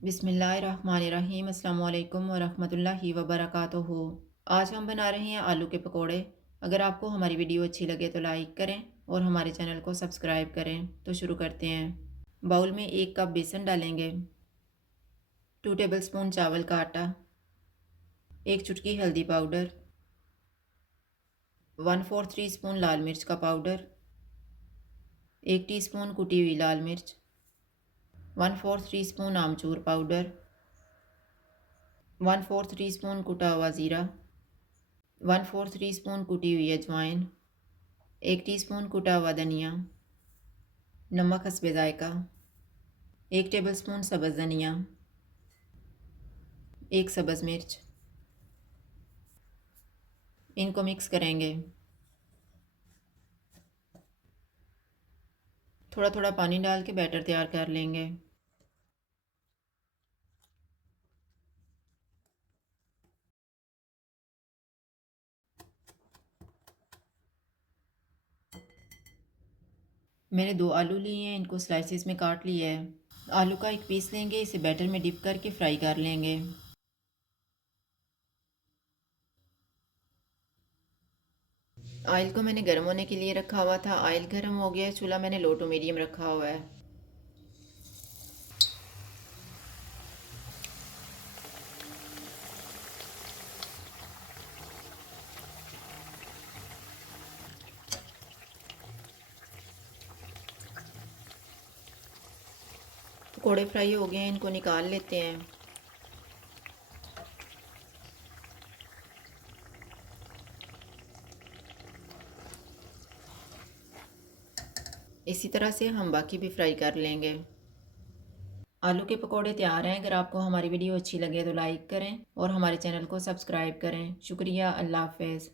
बिस्मिल्लाहिर्रहमानिर्रहीम अस्सलाम वालेकुम वरहमतुल्लाहि वबरकातुहू। आज हम बना रहे हैं आलू के पकोड़े। अगर आपको हमारी वीडियो अच्छी लगे तो लाइक करें और हमारे चैनल को सब्सक्राइब करें। तो शुरू करते हैं। बाउल में 1 कप बेसन डालेंगे, 2 टेबलस्पून चावल का आटा, 1 चुटकी हल्दी पाउडर, 1/4 टीस्पून लाल मिर्च का पाउडर, 1 टीस्पून कुटी हुई लाल मिर्च, 1/4 टीस्पून आमचूर पाउडर, 1/4 टीस्पून कुटा हुआ ज़ीरा, 1/4 टीस्पून कुटी हुई अजवाइन, 1 टीस्पून कुटा हुआ धनिया, नमक हस्बे ज़ायका, 1 टेबलस्पून सब्ज़ धनिया, 1 सब्ज़ मिर्च। इनको मिक्स करेंगे। थोड़ा थोड़ा पानी डाल के बैटर तैयार कर लेंगे। मैंने 2 आलू लिए हैं, इनको स्लाइसिस में काट लिया है। आलू का एक पीस लेंगे, इसे बैटर में डिप करके फ्राई कर लेंगे। ऑयल को मैंने गर्म होने के लिए रखा हुआ था। ऑयल गर्म हो गया है, चूल्हा मैंने लो टू मीडियम रखा हुआ है। पकौड़े फ्राई हो गए हैं, इनको निकाल लेते हैं। इसी तरह से हम बाकी भी फ्राई कर लेंगे। आलू के पकौड़े तैयार हैं। अगर आपको हमारी वीडियो अच्छी लगे तो लाइक करें और हमारे चैनल को सब्सक्राइब करें। शुक्रिया। अल्लाह हाफ़िज़।